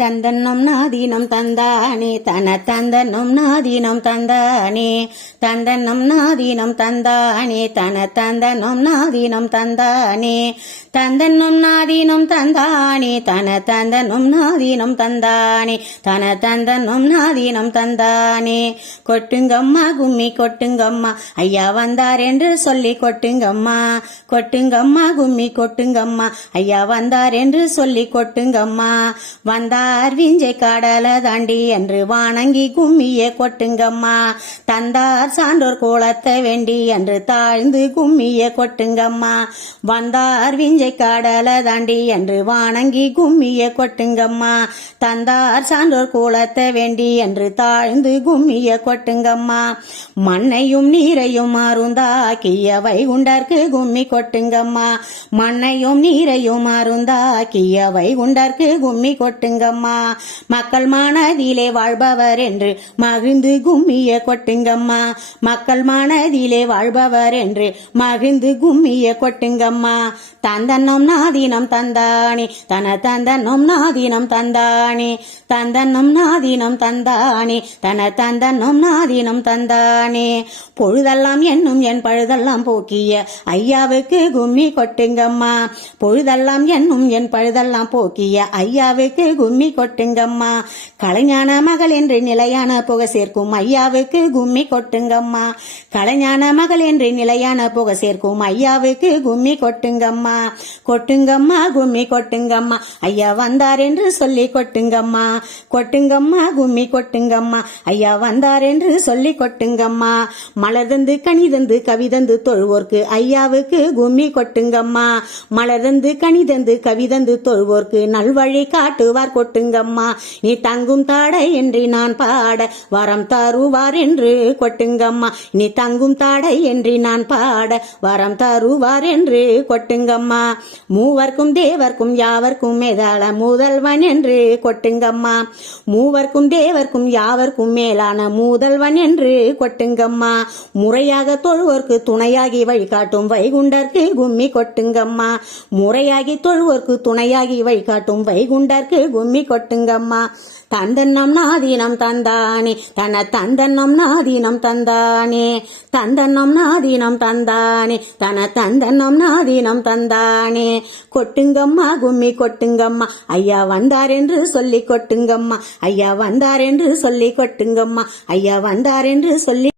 தந்தன்னும் நாதீனம் தந்தானே தன தந்தன்னும் நாதீனம் தந்தானே தந்தன்னும் நாதீனம் தந்தானே தன தந்தன்னும் நாதீனம் தந்தானே தந்தன்னும் நாதீனம் தந்தானே தன தந்தன்னும் நாதீனம் தந்தானே தன தந்தன்னும் நாதீனம் தந்தானே. கொட்டுங்கம்மா கும்மி கொட்டுங்கம்மா ஐயா வந்தார் என்று சொல்லி கொட்டுங்கம்மா கொட்டுங்கம்மா கும்மி கொட்டுங்கம்மா ஐயா வந்தார் என்று சொல்லி கொட்டுங்கம்மா. வந்தார் விஞ்சை கடல தாண்டி என்று வானங்கி கும்மிய கொட்டுங்கம்மா. தந்தார் சான்றோர் கோலத்தை வேண்டி என்று தாழ்ந்து கும்மிய கொட்டுங்கம்மா. வந்தார் விஞ்சை கடல தாண்டி என்று வானங்கி கும்மிய கொட்டுங்கம்மா. தந்தார் சான்றோர் கோலத்தை வேண்டி என்று தாழ்ந்து கும்மிய கொட்டுங்கம்மா. மண்ணையும் நீரையும் அருந்தாக்கிய வைகுண்டர்க்கு கும்மி கொட்டுங்கம்மா. மண்ணையும் நீரையும் அருந்தாக்கிய வைகுண்டர்க்கு கும்மி கொட்டுங்கம்மா. மக்கள் மனதிலே வாழ்பவர் என்று மகிழ்ந்து கும்மிய கொட்டுங்கம்மா. மக்கள் மனதிலே வாழ்பவர் என்று மகிழ்ந்து கும்மிய கொட்டுங்கம்மா. தந்தன்னும் நாதீனம் தந்தானே தன தந்தன்னும் நாதீனம் தந்தானே தந்தன்னும் நாதீனம் தந்தானே தன தந்தன்னும் நாதீனம் தந்தானே. பொழுதெல்லாம் என்னும் என் பழுதெல்லாம் போக்கிய ஐயாவுக்கு கும்மி கொட்டுங்கம்மா. பொழுதெல்லாம் என்னும் என் பழுதெல்லாம் போக்கிய ஐயாவுக்கு கும்மி கொட்டுங்கம்மா. கலைஞான மகள் என்று நிலையான புகை சேர்க்கும் ஐயாவுக்கு கும்மி கொட்டுங்கம்மா. கலைஞான மகள் என்று நிலையான புகை சேர்க்கும் ஐயாவுக்கு கும்மி கொட்டுங்கம்மா. கொட்டுங்கம்மா கும்மி கொட்டுங்கம்மா ஐயா வந்தார் என்று சொல்லி கொட்டுங்கம்மா. கொட்டுங்கம்மா கும்மி கொட்டுங்கம்மா ஐயா வந்தார் என்று சொல்லி கொட்டுங்கம்மா. மலர்தந்து கனிதந்து கவிதந்து தொழுவோர்க்கு ஐயாவுக்கு கும்மி கொட்டுங்கம்மா. மலர்தந்து கனிதந்து கவிதந்து தொழுவோர்க்கு நல்வழி காட்டுவார் கொட்டுங்கம்மா. நீ தங்கும் தாடை என்று நான் பாட வரம் தருவார் என்று கொட்டுங்கம்மா. நீ தங்கும் தாடை என்று நான் பாட வரம் தருவார் என்று கொட்டுங்கம்மா. மூவர்க்கும் தேவர்க்கும் யாவர்க்கும் மேலான முதல்வன் என்று கொட்டுங்கம்மா. மூவர்க்கும் தேவர்க்கும் யாவர்க்கும் மேலான முதல்வன் என்று கொட்டுங்கம்மா. முறையாக தொழுவோர்க்கு துணையாகி வழிகாட்டும் வைகுண்டர்க்கு கும்மி கொட்டுங்கம்மா. முறையாகி தொழுவோர்க்கு துணையாகி வழிகாட்டும் வைகுண்டர்க்கு கும்மி கொட்டுங்கம்மா. தந்தன்னம் நாதீனம் தந்தானே தன தந்தன்னம் நாதீனம் தந்தானே தந்தன்னம் நாதீனம் தந்தானே தன தந்தன்னம் நாதீனம் தந்தானே. கொட்டுங்கம்மா கும்மி கொட்டுங்கம்மா ஐயா வந்தார் என்று சொல்லி கொட்டுங்கம்மா. ஐயா வந்தார் என்று சொல்லி கொட்டுங்கம்மா. ஐயா வந்தார் என்று சொல்லி